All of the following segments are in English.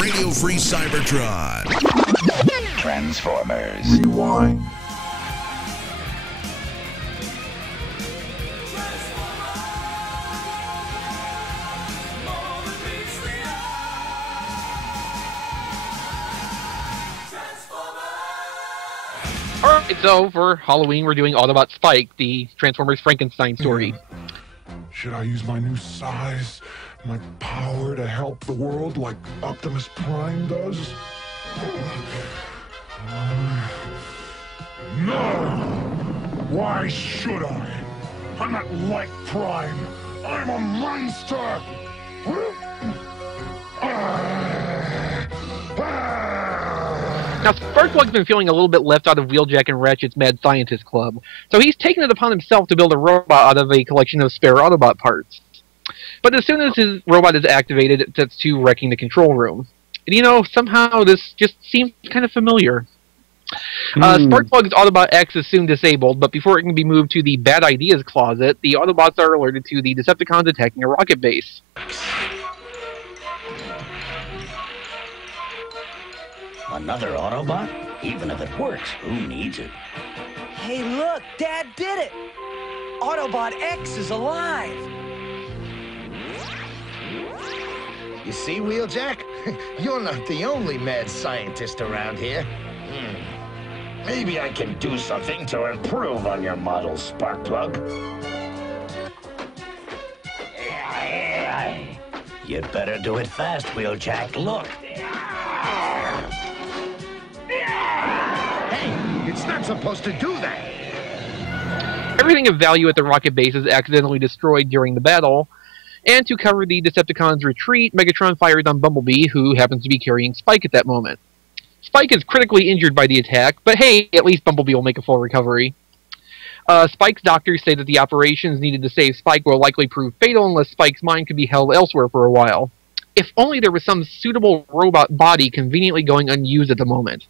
Radio Free Cybertron. Transformers. Rewind. Alright, so for Halloween we're doing Autobot Spike, the Transformers Frankenstein story. Should I use my new size, my power to help the world like Optimus Prime does? No! Why should I? I'm not like Prime. I'm a monster! Now, Sparkplug's been feeling a little bit left out of Wheeljack and Ratchet's Mad Scientist Club, so he's taken it upon himself to build a robot out of a collection of spare Autobot parts. But as soon as his robot is activated, it sets to wrecking the control room. And you know, somehow this just seems kind of familiar. Sparkplug's Autobot X is soon disabled, but before it can be moved to the Bad Ideas closet, the Autobots are alerted to the Decepticons attacking a rocket base. Another Autobot? Even if it works, who needs it? Hey, look! Dad did it! Autobot X is alive! You see, Wheeljack? You're not the only mad scientist around here. Maybe I can do something to improve on your model, Sparkplug. You'd better do it fast, Wheeljack. Look. Hey, it's not supposed to do that. Everything of value at the rocket base is accidentally destroyed during the battle, and to cover the Decepticons' retreat, Megatron fires on Bumblebee, who happens to be carrying Spike at that moment. Spike is critically injured by the attack, but hey, at least Bumblebee will make a full recovery. Spike's doctors say that the operations needed to save Spike will likely prove fatal unless Spike's mind could be held elsewhere for a while. If only there was some suitable robot body conveniently going unused at the moment.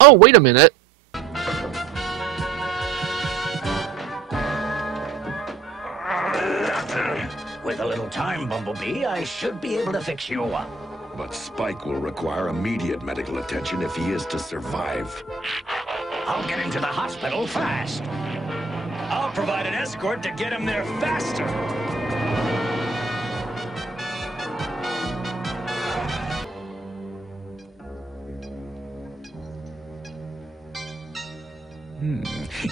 Oh, wait a minute. With a little time, Bumblebee, I should be able to fix you up. But Spike will require immediate medical attention if he is to survive. I'll get him to the hospital fast. I'll provide an escort to get him there faster.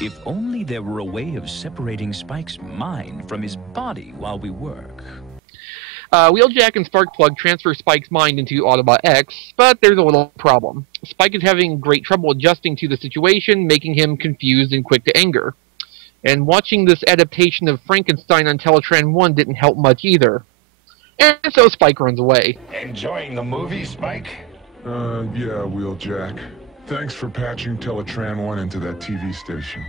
If only there were a way of separating Spike's mind from his body while we work. Wheeljack and Sparkplug transfer Spike's mind into Autobot X, but there's a little problem. Spike is having great trouble adjusting to the situation, making him confused and quick to anger. And watching this adaptation of Frankenstein on Teletran 1 didn't help much either. And so Spike runs away. Enjoying the movie, Spike? Yeah, Wheeljack. Thanks for patching Teletran 1 into that TV station.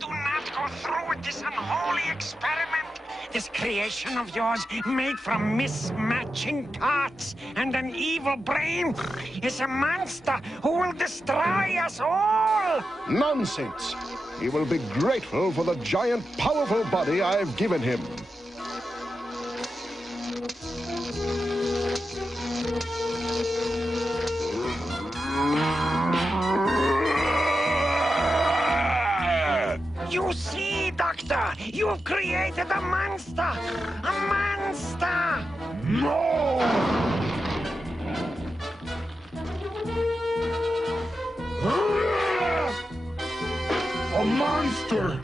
Do not go through with this unholy experiment. This creation of yours, made from mismatching parts and an evil brain, is a monster who will destroy us all. Nonsense. He will be grateful for the giant, powerful body I've given him. You see, Doctor, you've created a monster! A monster! No! A monster!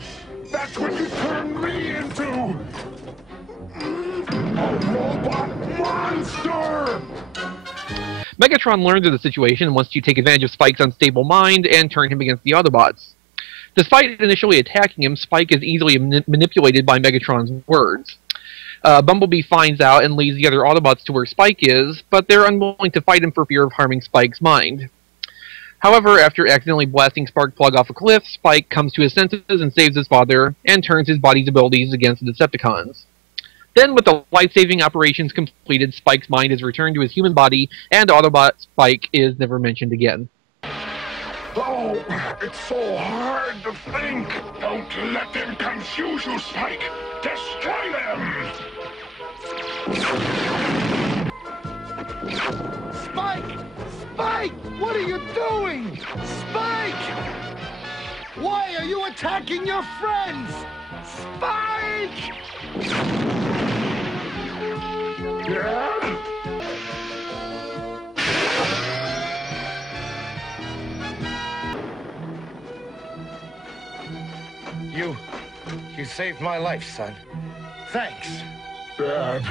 That's what you turned me into! A robot monster! Megatron learns of the situation and wants to take advantage of Spike's unstable mind and turn him against the Autobots. Despite initially attacking him, Spike is easily manipulated by Megatron's words. Bumblebee finds out and leads the other Autobots to where Spike is, but they're unwilling to fight him for fear of harming Spike's mind. However, after accidentally blasting Sparkplug off a cliff, Spike comes to his senses and saves his father, and turns his body's abilities against the Decepticons. Then, with the life-saving operations completed, Spike's mind is returned to his human body, and Autobot Spike is never mentioned again. The Oh, it's so hard to think. Don't let them confuse you, Spike. Destroy them! Spike! Spike! What are you doing? Spike! Why are you attacking your friends? Spike! You saved my life, son. Thanks. Dad,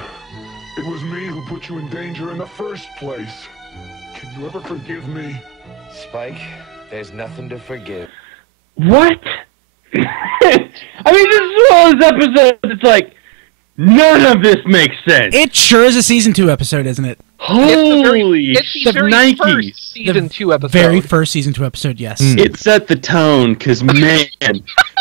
it was me who put you in danger in the first place. Can you ever forgive me? Spike, there's nothing to forgive. What? I mean, this is one of those episodes. It's like none of this makes sense. It sure is a season 2 episode, isn't it? Holy it's the very first season 2 episode. Very first season 2 episode, yes. It set the tone, because, man,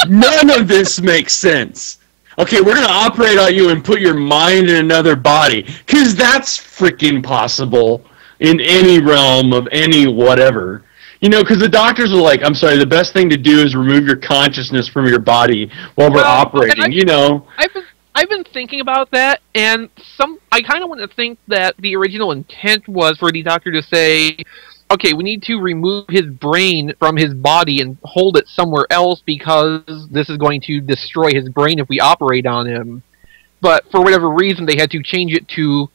none of this makes sense. Okay, we're going to operate on you and put your mind in another body, because that's freaking possible in any realm of any whatever. You know, because the doctors are like, I'm sorry, the best thing to do is remove your consciousness from your body while we're operating, you know. I've been thinking about that, and I kind of want to think that the original intent was for the doctor to say, okay, we need to remove his brain from his body and hold it somewhere else because this is going to destroy his brain if we operate on him. But for whatever reason, they had to change it to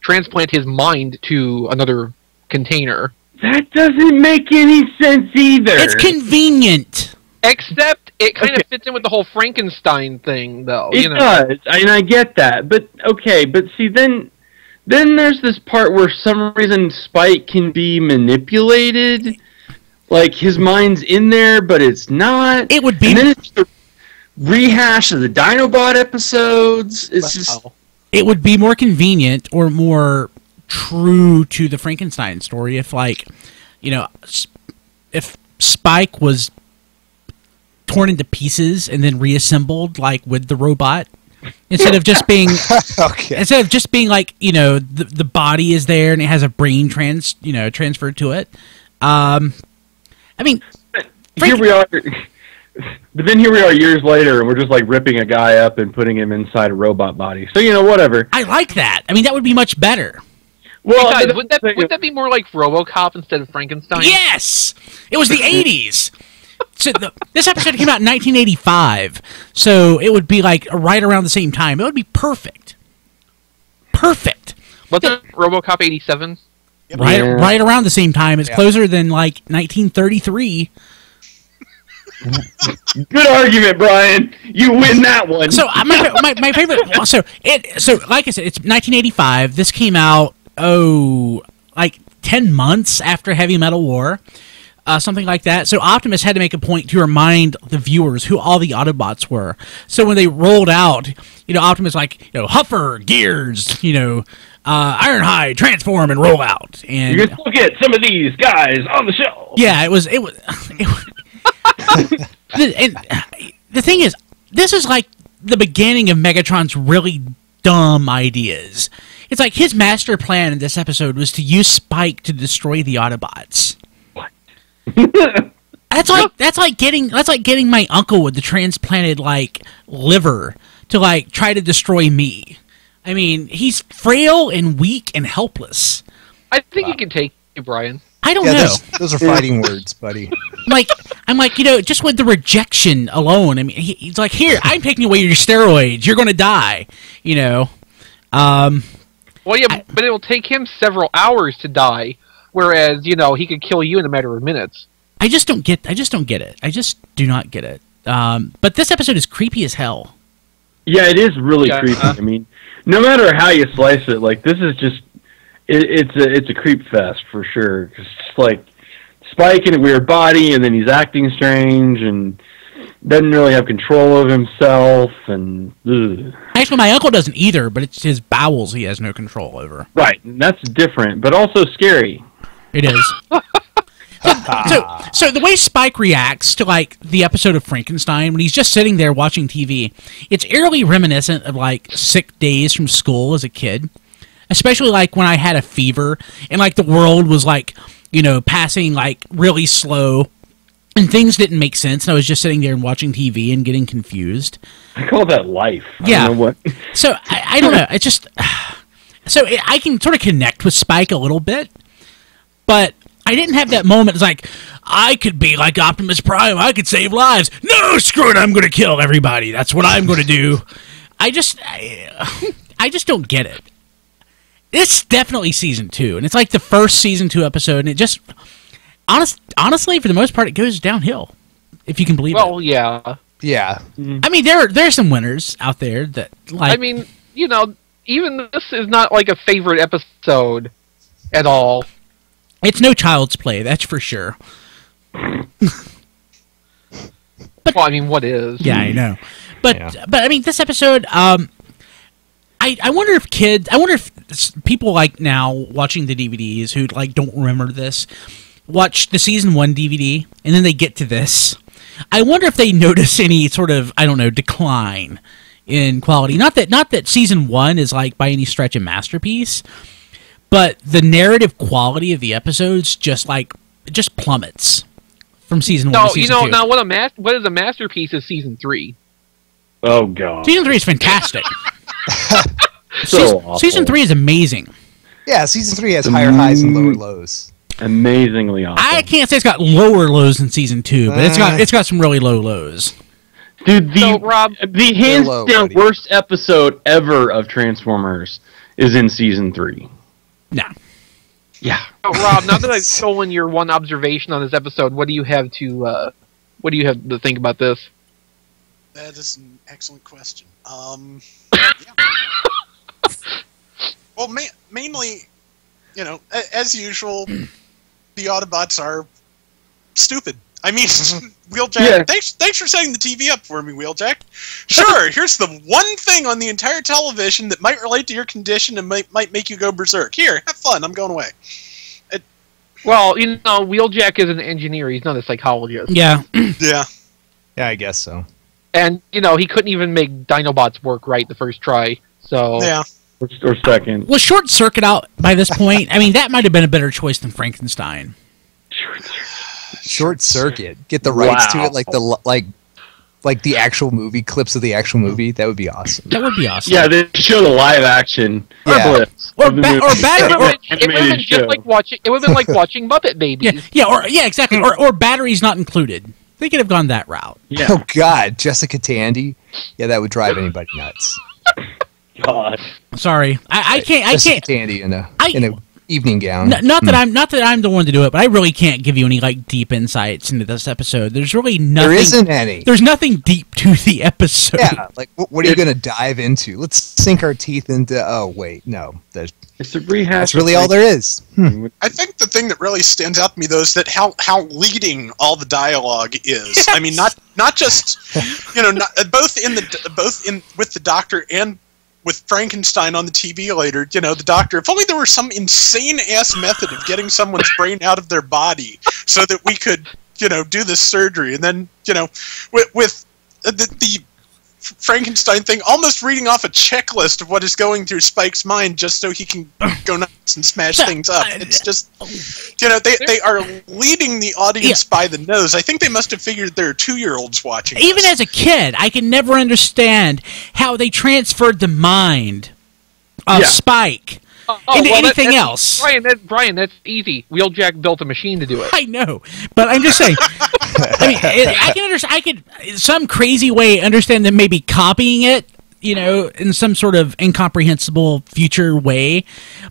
transplant his mind to another container. That doesn't make any sense either. It's convenient. Except it kind of fits in with the whole Frankenstein thing, though. It does, and I get that. But, okay, but see, then there's this part where for some reason Spike can be manipulated. Like, his mind's in there, but it's not. It would be... And then it's the rehash of the Dinobot episodes. It's just... It would be more convenient or more true to the Frankenstein story if, like, you know, if Spike was torn into pieces and then reassembled, like, with the robot, instead of just being instead of just being like, you know, the body is there and it has a brain transferred to it. I mean, here we are. But then here we are years later, and we're just like ripping a guy up and putting him inside a robot body. So, you know, whatever. I like that. I mean, that would be much better. Well, guys, would that be more like RoboCop instead of Frankenstein? Yes, it was the '80s. So this episode came out in 1985, so it would be like right around the same time. It would be perfect. Perfect. Wasn't RoboCop 87? Right around the same time. It's closer than like 1933. Good argument, Brian. You win that one. So my favorite. So like I said, it's 1985. This came out like 10 months after Heavy Metal War. Something like that. So Optimus had to make a point to remind the viewers who all the Autobots were. So when they rolled out, you know, Optimus like, you know, Huffer, Gears, you know, Ironhide, transform and roll out. And you can look at some of these guys on the show. Yeah, it was. And the thing is, this is like the beginning of Megatron's really dumb ideas. It's like his master plan in this episode was to use Spike to destroy the Autobots. That's like getting my uncle with the transplanted like liver to like try to destroy me. I mean, he's frail and weak and helpless. I think you can take it, Brian. I don't know. Those are fighting words, buddy. I'm like, you know, just with the rejection alone. I mean, he's like, here, I'm taking away your steroids. You're going to die. You know. Well, yeah, but it will take him several hours to die. Whereas, you know, he could kill you in a matter of minutes. I just don't get it. I just do not get it. But this episode is creepy as hell. Yeah, it is really creepy. I mean, no matter how you slice it, like this is just it's a creep fest for sure. Cause it's like Spike in a weird body, and then he's acting strange and doesn't really have control of himself. And actually, my uncle doesn't either, but it's his bowels he has no control over. Right, that's different, but also scary. It is. So the way Spike reacts to like the episode of Frankenstein when he's just sitting there watching TV, it's eerily reminiscent of like sick days from school as a kid, especially like when I had a fever and like the world was like, you know, passing like really slow and things didn't make sense, and I was just sitting there and watching TV and getting confused. I call that life. Yeah. I don't know what. So I don't know. It just I can sort of connect with Spike a little bit, but I didn't have that moment. It's like I could be like Optimus Prime. I could save lives. No, screw it. I'm going to kill everybody. That's what I'm going to do. I just don't get it. It's definitely season 2, and it's like the first season 2 episode, and it just honestly, for the most part, it goes downhill. If you can believe it. Well, yeah. Yeah. I mean, there's some winners out there that like. I mean, you know, even this is not like a favorite episode at all. It's no child's play, that's for sure. But, well, I mean, what is? Yeah, I know. But I mean, this episode, I wonder if people like now watching the DVDs who like don't remember this, watch the season 1 DVD and then they get to this. I wonder if they notice any sort of, I don't know, decline in quality. Not that season 1 is like by any stretch a masterpiece, but the narrative quality of the episodes just plummets from season 1 to season 2. Now what is a masterpiece is season 3. Oh god. Season 3 is fantastic. Awful. Season 3 is amazing. Yeah, season 3 has higher highs and lower lows. Amazingly awful. I can't say it's got lower lows than season 2, but it's got some really low lows. Dude, Rob, the hands down worst episode ever of Transformers is in season 3. No. Yeah. So, Rob, now that I've stolen your one observation on this episode, what do you have to think about this? That is an excellent question. Well, mainly, you know, as usual, the Autobots are stupid. I mean, Wheeljack, Yeah. thanks for setting the TV up for me, Wheeljack. Sure, here's the one thing on the entire television that might relate to your condition and might make you go berserk. Here, have fun. I'm going away. Well, you know, Wheeljack is an engineer. He's not a psychologist. Yeah. Yeah. Yeah, I guess so. And, you know, he couldn't even make Dinobots work right the first try. So Yeah. Or second. Was Short Circuit out by this point? I mean, that might have been a better choice than Frankenstein. Short Circuit. Get the rights to Wow. it, like the actual movie, clips of the actual movie. That would be awesome. That would be awesome. Yeah, they show the live action. Yeah. clips Or of the ba- movie. or battery- it would have been Animated just show. like watching. It would have been like watching Muppet Babies. Yeah, exactly. Or batteries not included. They could have gone that route. Yeah. Oh God, Jessica Tandy. Yeah, that would drive anybody nuts. God. Sorry, I can't. Jessica Tandy in a evening gown. Not that I'm the one to do it, but I really can't give you any like deep insights into this episode. There's really nothing. There isn't any. There's nothing deep to the episode. Yeah, like what are you going to dive into? Let's sink our teeth into. Oh wait, no. It's a rehash. That's really all there is. I think the thing that really stands out to me, though, is that how leading all the dialogue is. I mean, not just, you know, both with the Doctor and with Frankenstein on the TV later. You know, the Doctor. If only there were some insane ass method of getting someone's brain out of their body so that we could, you know, do this surgery, and then, you know, with the Frankenstein thing, almost reading off a checklist of what is going through Spike's mind just so he can go nuts and smash things up. It's just, you know, they are leading the audience by the nose. I think they must have figured there are 2-year-olds watching. Even as a kid, I can never understand how they transferred the mind of Spike into anything else. Brian, that's easy. Wheeljack built a machine to do it. I know, but I'm just saying. I mean, I can understand. I could some crazy way understand them maybe copying it, you know, in some sort of incomprehensible future way.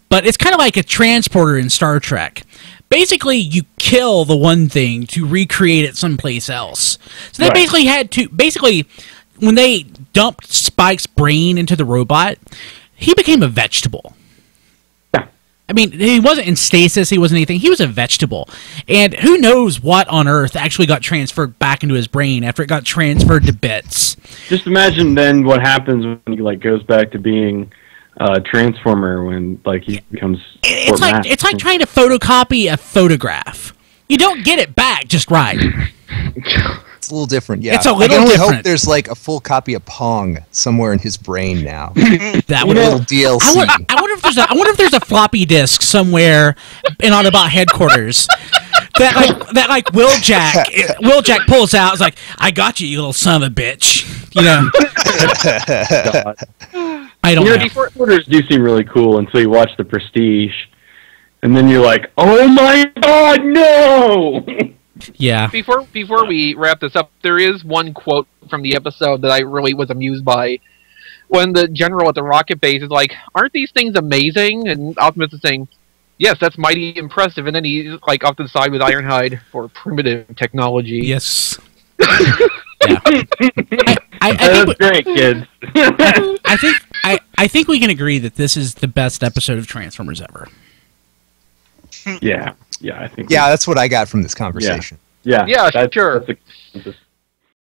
But it's kind of like a transporter in Star Trek. Basically, you kill the one thing to recreate it someplace else. So they basically had to. Basically, when they dumped Spike's brain into the robot, he became a vegetable. I mean, he wasn't in stasis, he wasn't anything. He was a vegetable. And who knows what on earth actually got transferred back into his brain after it got transferred to bits. Just imagine then what happens when he like goes back to being a Transformer when like he becomes It's like trying to photocopy a photograph. You don't get it back just right. It's a little different, yeah. It's a I little can only different. hope there's like a full copy of Pong somewhere in his brain now. That a would little DLC. I wonder if there's a floppy disk somewhere in Autobot headquarters that Wheeljack pulls out. It's like, I got you, you little son of a bitch. You know. I don't know. These orders do seem really cool until you watch The Prestige, and then you're like, oh my god, no! Yeah. Before we wrap this up, there is one quote from the episode that I really was amused by. When the general at the rocket base is like, aren't these things amazing? And Optimus is saying, yes, that's mighty impressive. And then he's like off to the side with Ironhide for primitive technology. Yes. That's great, kids. I think we can agree that this is the best episode of Transformers ever. Yeah, I think. Yeah, that's what I got from this conversation. Yeah, sure. That's